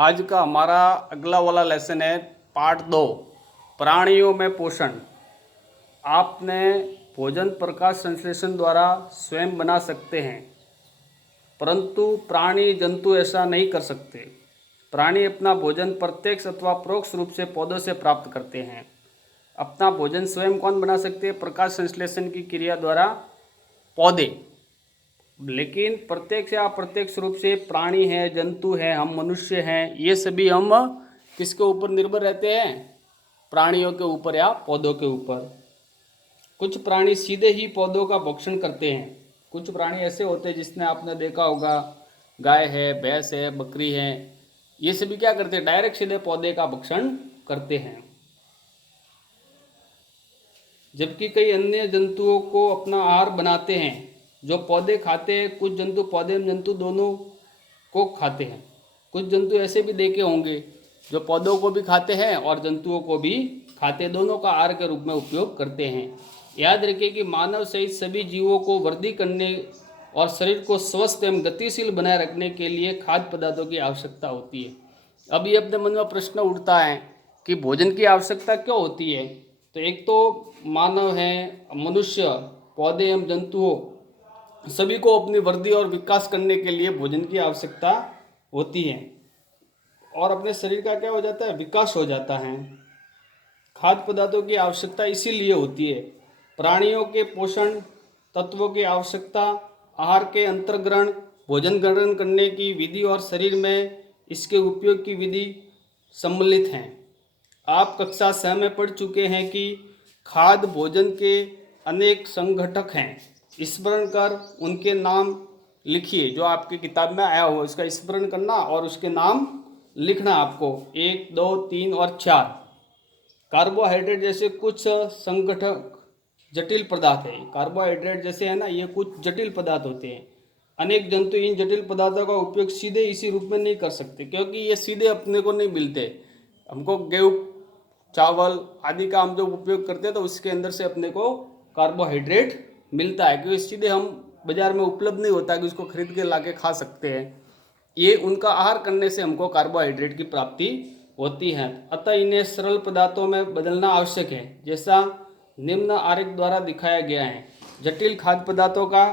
आज का हमारा अगला वाला लेसन है पार्ट 2, प्राणियों में पोषण। आपने भोजन प्रकाश संश्लेषण द्वारा स्वयं बना सकते हैं, परंतु प्राणी जंतु ऐसा नहीं कर सकते। प्राणी अपना भोजन प्रत्यक्ष अथवा परोक्ष रूप से पौधों से प्राप्त करते हैं। अपना भोजन स्वयं कौन बना सकते हैं? प्रकाश संश्लेषण की क्रिया द्वारा पौधे। लेकिन प्रत्यक्ष या अप्रत्यक्ष रूप से प्राणी है, जंतु है, हम मनुष्य हैं, ये सभी हम किसके ऊपर निर्भर रहते हैं? प्राणियों के ऊपर या पौधों के ऊपर। कुछ प्राणी सीधे ही पौधों का भक्षण करते हैं। कुछ प्राणी ऐसे होते हैं जिसने आपने देखा होगा, गाय है, भैंस है, बकरी है, ये सभी क्या करते हैं? डायरेक्ट सीधे पौधे का भक्षण करते हैं। जबकि कई अन्य जंतुओं को अपना आहार बनाते हैं, जो पौधे खाते हैं। कुछ जंतु पौधे एवं जंतु दोनों को खाते हैं। कुछ जंतु ऐसे भी देखे होंगे जो पौधों को भी खाते हैं और जंतुओं को भी खाते, दोनों का आहार के रूप में उपयोग करते हैं। याद रखिए कि मानव सहित सभी जीवों को वृद्धि करने और शरीर को स्वस्थ एवं गतिशील बनाए रखने के लिए खाद्य पदार्थों की आवश्यकता होती है। अब ये अपने मन में प्रश्न उठता है कि भोजन की आवश्यकता क्यों होती है? तो एक तो मानव है, मनुष्य, पौधे एवं जंतुओं सभी को अपनी वृद्धि और विकास करने के लिए भोजन की आवश्यकता होती है, और अपने शरीर का क्या हो जाता है? विकास हो जाता है। खाद्य पदार्थों की आवश्यकता इसीलिए होती है। प्राणियों के पोषण तत्वों की आवश्यकता, आहार के अंतर्ग्रहण, भोजन ग्रहण करने की विधि और शरीर में इसके उपयोग की विधि सम्मिलित हैं। आप कक्षा 6 में पढ़ चुके हैं कि खाद्य भोजन के अनेक संघटक हैं। स्मरण कर उनके नाम लिखिए। जो आपकी किताब में आया हो इसका स्मरण करना और उसके नाम लिखना आपको, 1, 2, 3 और 4। कार्बोहाइड्रेट जैसे कुछ संगठक जटिल पदार्थ है। कार्बोहाइड्रेट जैसे है ना, ये कुछ जटिल पदार्थ होते हैं। अनेक जंतु इन जटिल पदार्थों का उपयोग सीधे इसी रूप में नहीं कर सकते, क्योंकि ये सीधे अपने को नहीं मिलते। हमको गेहूँ, चावल आदि का हम जो उपयोग करते हैं तो उसके अंदर से अपने को कार्बोहाइड्रेट मिलता है, क्योंकि सीधे हम बाजार में उपलब्ध नहीं होता है कि उसको खरीद के ला के खा सकते हैं। ये उनका आहार करने से हमको कार्बोहाइड्रेट की प्राप्ति होती है। अतः इन्हें सरल पदार्थों में बदलना आवश्यक है, जैसा निम्न आरेख द्वारा दिखाया गया है। जटिल खाद्य पदार्थों का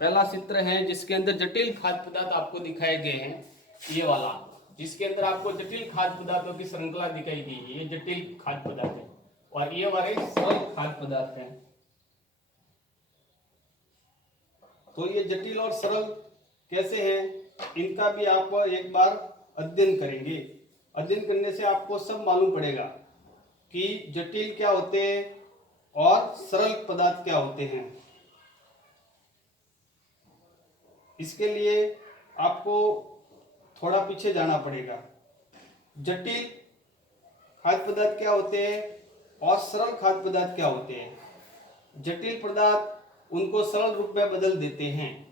पहला चित्र है, जिसके अंदर जटिल खाद्य पदार्थ आपको दिखाए गए हैं। ये वाला, जिसके अंदर आपको जटिल खाद्य पदार्थों की श्रृंखला दिखाई गई है, ये जटिल खाद्य पदार्थ है, और ये वाले सरल खाद्य पदार्थ हैं। तो ये जटिल और सरल कैसे हैं, इनका भी आप एक बार अध्ययन करेंगे। अध्ययन करने से आपको सब मालूम पड़ेगा कि जटिल क्या होते हैं और सरल पदार्थ क्या होते हैं। इसके लिए आपको थोड़ा पीछे जाना पड़ेगा। जटिल खाद्य पदार्थ क्या होते हैं और सरल खाद्य पदार्थ क्या होते हैं। जटिल पदार्थ उनको सरल रूप में बदल देते हैं,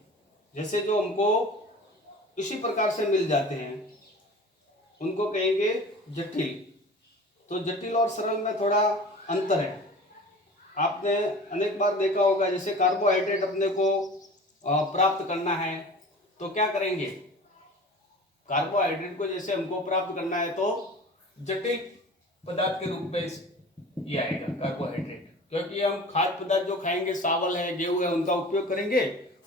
जैसे जो हमको इसी प्रकार से मिल जाते हैं उनको कहेंगे जटिल। तो जटिल और सरल में थोड़ा अंतर है। आपने अनेक बार देखा होगा, जैसे कार्बोहाइड्रेट अपने को प्राप्त करना है तो क्या करेंगे? कार्बोहाइड्रेट को जैसे हमको प्राप्त करना है तो जटिल पदार्थ के रूप में ये आएगा कार्बोहाइड्रेट, क्योंकि हम खाद्य पदार्थ जो खाएंगे, चावल है, गेहूं है, उनका उपयोग करेंगे,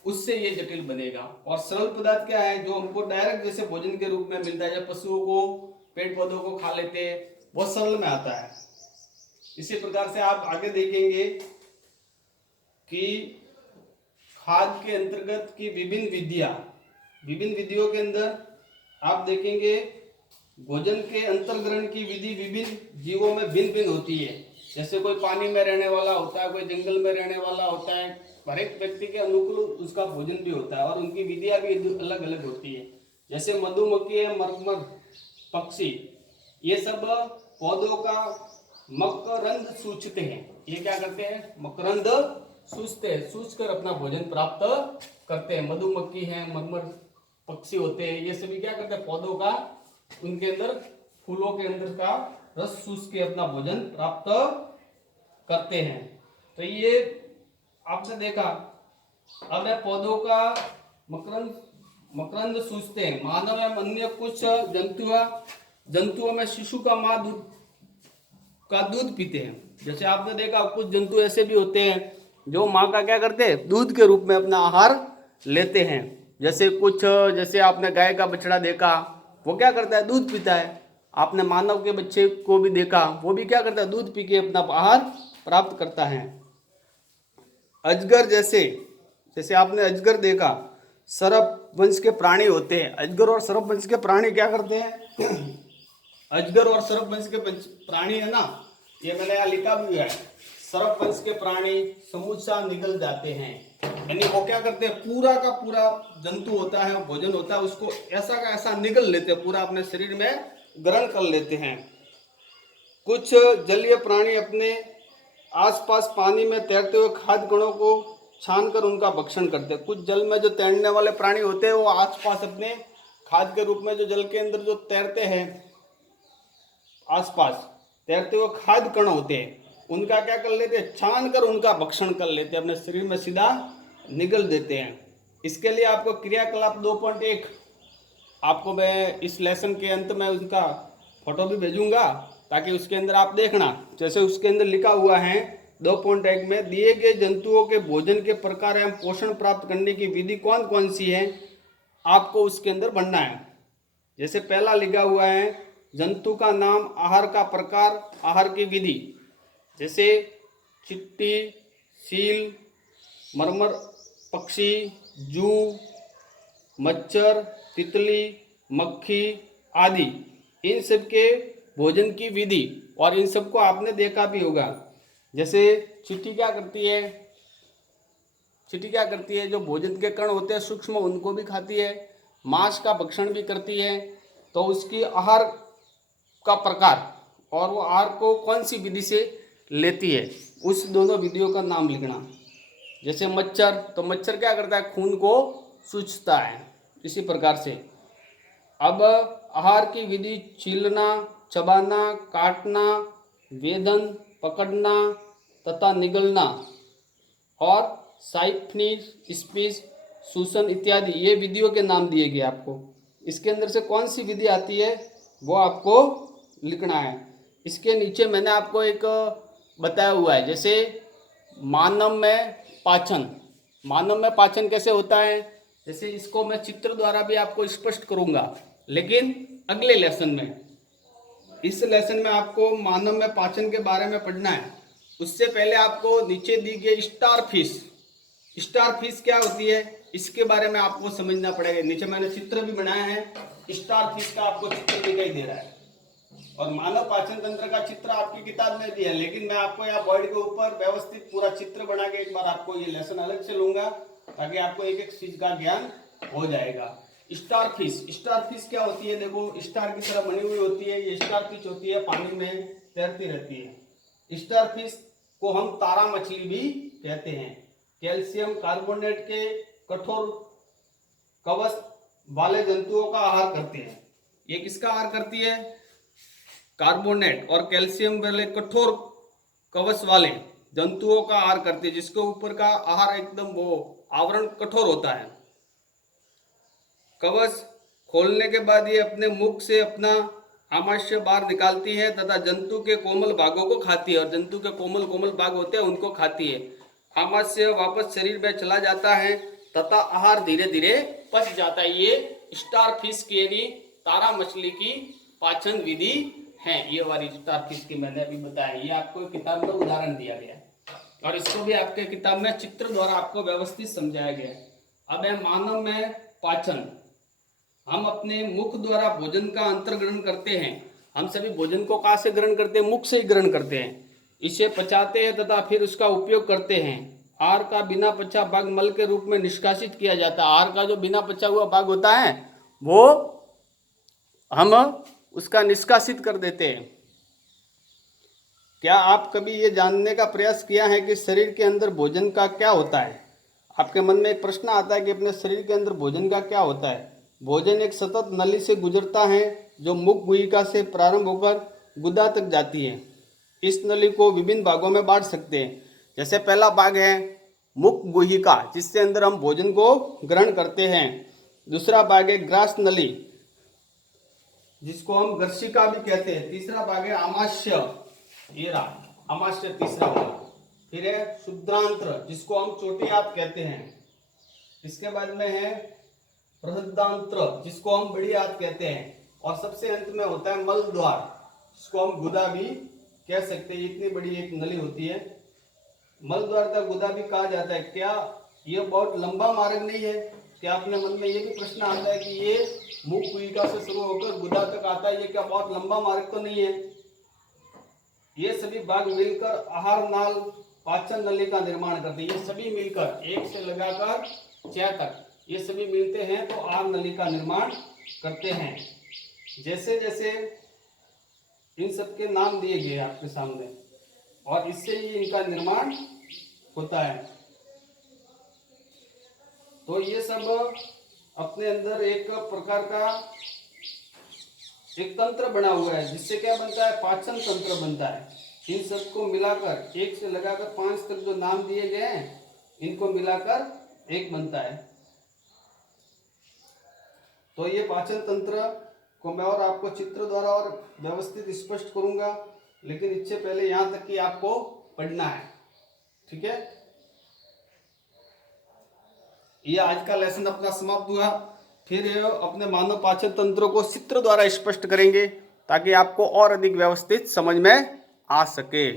उससे ये जटिल बनेगा। और सरल पदार्थ क्या है? जो हमको डायरेक्ट जैसे भोजन के रूप में मिलता है, जब पशुओं को, पेड़ पौधों को खा लेते हैं, वो सरल में आता है। इसी प्रकार से आप आगे देखेंगे कि खाद्य के अंतर्गत की विभिन्न विधियों के अंदर आप देखेंगे भोजन के अंतर्ग्रहण की विधि विभिन्न जीवों में भिन्न भिन्न होती है। जैसे कोई पानी में रहने वाला होता है, कोई जंगल में रहने वाला होता है। हर एक व्यक्ति के अनुकूल उसका भोजन भी होता है और उनकी विधियां भी अलग अलग होती है। जैसे मधुमक्खी है, मरमर, पक्षी, ये सब पौधों का मकरंद सूंघते हैं। ये क्या करते हैं? मकरंद सूंघते हैं, सूंघ कर अपना भोजन प्राप्त करते हैं। मधुमक्खी है, मरमर, पक्षी होते हैं, ये सभी क्या करते हैं? पौधों का, उनके अंदर फूलों के अंदर का रस चूस के अपना भोजन प्राप्त करते हैं। तो ये आपने देखा। अब है पौधों का मकरंद सूंघते हैं। मानव एवं अन्य कुछ जंतुओं में शिशु का माँ दूध पीते हैं। जैसे आपने देखा कुछ जंतु ऐसे भी होते हैं जो माँ का क्या करते हैं, दूध के रूप में अपना आहार लेते हैं। जैसे आपने गाय का बछड़ा देखा, वो क्या करता है, दूध पीता है। आपने मानव के बच्चे को भी देखा, वो भी क्या करता है, दूध पी के अपना आहार प्राप्त करता है। अजगर जैसे आपने अजगर देखा, सर्प वंश के प्राणी होते हैं। अजगर और सर्प वंश के प्राणी क्या करते हैं अजगर और सर्प वंश के प्राणी है ना, ये मैंने यहाँ लिखा भी है। सर्प वंश के प्राणी समूचा निगल जाते हैं, यानी वो क्या करते हैं, पूरा का पूरा जंतु होता है, भोजन होता है, उसको ऐसा का ऐसा निगल लेते हैं, पूरा अपने शरीर में ग्रहण कर लेते हैं। कुछ जलीय प्राणी अपने आसपास पानी में तैरते हुए खाद्य कणों को छानकर उनका भक्षण करते हैं। कुछ जल में जो तैरने वाले प्राणी होते हैं वो आसपास अपने खाद्य के रूप में जो जल के अंदर जो तैरते हैं, आसपास तैरते हुए खाद्य कण होते हैं, उनका क्या कर लेते हैं, छान कर उनका भक्षण कर लेते हैं, अपने शरीर में सीधा निगल देते हैं। इसके लिए आपको क्रियाकलाप 2.1 आपको मैं इस लेसन के अंत में उसका फोटो भी भेजूंगा, ताकि उसके अंदर आप देखना। जैसे उसके अंदर लिखा हुआ है 2.1 में, दिए गए जंतुओं के भोजन के प्रकार एवं पोषण प्राप्त करने की विधि कौन कौन सी है, आपको उसके अंदर बनना है। जैसे पहला लिखा हुआ है, जंतु का नाम, आहार का प्रकार, आहार की विधि। जैसे चिट्टी, सील, मरमर पक्षी, जू, मच्छर, तितली, मक्खी आदि, इन सब के भोजन की विधि, और इन सबको आपने देखा भी होगा। जैसे चींटी क्या करती है, जो भोजन के कण होते हैं सूक्ष्म, उनको भी खाती है, मांस का भक्षण भी करती है। तो उसकी आहार का प्रकार और वो आहार को कौन सी विधि से लेती है, उस दोनों विधियों का नाम लिखना। जैसे मच्छर, तो मच्छर क्या करता है, खून को सूंघता है, इसी प्रकार से। अब आहार की विधि, छीलना, चबाना, काटना, वेदन, पकड़ना तथा निगलना, और साइफनीज, स्पीच, शोषण इत्यादि, ये विधियों के नाम दिए गए आपको। इसके अंदर से कौन सी विधि आती है वो आपको लिखना है। इसके नीचे मैंने आपको एक बताया हुआ है, जैसे मानव में पाचन कैसे होता है, जैसे इसको मैं चित्र द्वारा भी आपको स्पष्ट करूंगा, लेकिन अगले लेसन में। इस लेसन में आपको मानव में पाचन के बारे में पढ़ना है। उससे पहले आपको नीचे दी गई स्टार फिश क्या होती है, इसके बारे में आपको समझना पड़ेगा। नीचे मैंने चित्र भी बनाया है, स्टार फिश का आपको चित्र दिखाई दे रहा है, और मानव पाचन तंत्र का चित्र आपकी किताब में भी है, लेकिन मैं आपको यहाँ बोर्ड के ऊपर व्यवस्थित पूरा चित्र बना के एक बार आपको ये लेसन अलग से लूंगा, ताकि आपको एक एक चीज का ज्ञान हो जाएगा। स्टार फिश क्या होती है, देखो स्टार की तरह बनी हुई होती है, ये स्टार फिश होती है, पानी में तैरती रहती है। स्टार फिश को हम तारा मछली भी कहते हैं। कैल्शियम कार्बोनेट के कठोर कवच वाले जंतुओं का आहार करते हैं। ये किसका आहार करती है, कार्बोनेट और कैल्शियम वाले कठोर कवच वाले जंतुओं का आहार करती है, जिसके ऊपर का आहार एकदम वो आवरण कठोर होता है। कवच खोलने के बाद ये अपने मुख से अपना आमाशय बाहर निकालती है तथा जंतु के कोमल भागों को खाती है, और जंतु के कोमल भाग होते हैं उनको खाती है। आमाशय वापस शरीर में चला जाता है तथा आहार धीरे धीरे पच जाता है। ये स्टार फिश की यानी तारा मछली की पाचन विधि है। ये वाली स्टार फिश की मैंने अभी बताया, ये आपको किताब में उदाहरण दिया गया है, और इसको भी आपके किताब में चित्र द्वारा आपको व्यवस्थित समझाया गया है। अब है मानव में पाचन। हम अपने मुख द्वारा भोजन का अंतर्ग्रहण करते हैं। हम सभी भोजन को कहाँ से ग्रहण करते हैं, मुख से ही ग्रहण करते हैं। इसे पचाते हैं तथा फिर उसका उपयोग करते हैं। आहार का बिना पचा भाग मल के रूप में निष्कासित किया जाता है। आहार का जो बिना पचा हुआ भाग होता है वो हम उसका निष्कासित कर देते हैं। क्या आप कभी ये जानने का प्रयास किया है कि शरीर के अंदर भोजन का क्या होता है? आपके मन में एक प्रश्न आता है कि अपने शरीर के अंदर भोजन का क्या होता है। भोजन एक सतत नली से गुजरता है जो मुख गुहिका से प्रारंभ होकर गुदा तक जाती है। इस नली को विभिन्न भागों में बांट सकते हैं। जैसे पहला भाग है मुख गुहिका, जिससे अंदर हम भोजन को ग्रहण करते हैं। दूसरा भाग है ग्रास नली, जिसको हम गर्शिका भी कहते हैं। तीसरा भाग है आमाशय, ये रहा आमाशय तीसरा भाग। फिर है शुद्रांत्र, जिसको हम चोटी आंत कहते हैं। इसके बाद में है बृहदांत्र, जिसको हम बड़ी आंत कहते हैं। और सबसे अंत में होता है मल द्वार, जिसको हम गुदा भी कह सकते हैं। इतनी बड़ी एक नली होती है, मल द्वार का गुदा भी कहा जाता है। क्या ये बहुत लंबा मार्ग नहीं है? क्या अपने मन में ये भी प्रश्न आता है कि ये मुख कुहिका से शुरू होकर गुदा तक आता है, ये क्या बहुत लंबा मार्ग तो नहीं है? ये सभी भाग मिलकर आहार नाल पाचन नली का निर्माण करते हैं। ये सभी मिलकर, एक से लगाकर 6 तक, ये सभी मिलते हैं तो आहार नली का निर्माण करते हैं। जैसे जैसे इन सबके नाम दिए गए आपके सामने, और इससे ही इनका निर्माण होता है। तो ये सब अपने अंदर एक प्रकार का एक तंत्र बना हुआ है, जिससे क्या बनता है? पाचन तंत्र बनता है। इन सबको मिलाकर, एक से लगाकर 5 तक जो नाम दिए गए हैं, इनको मिलाकर एक बनता है। तो ये पाचन तंत्र को मैं और आपको चित्र द्वारा और व्यवस्थित स्पष्ट करूंगा, लेकिन इससे पहले यहां तक कि आपको पढ़ना है। ठीक है, ये आज का लेसन अपना समाप्त हुआ। फिर अपने मानव पाचन तंत्र को चित्र द्वारा स्पष्ट करेंगे, ताकि आपको और अधिक व्यवस्थित समझ में आ सके।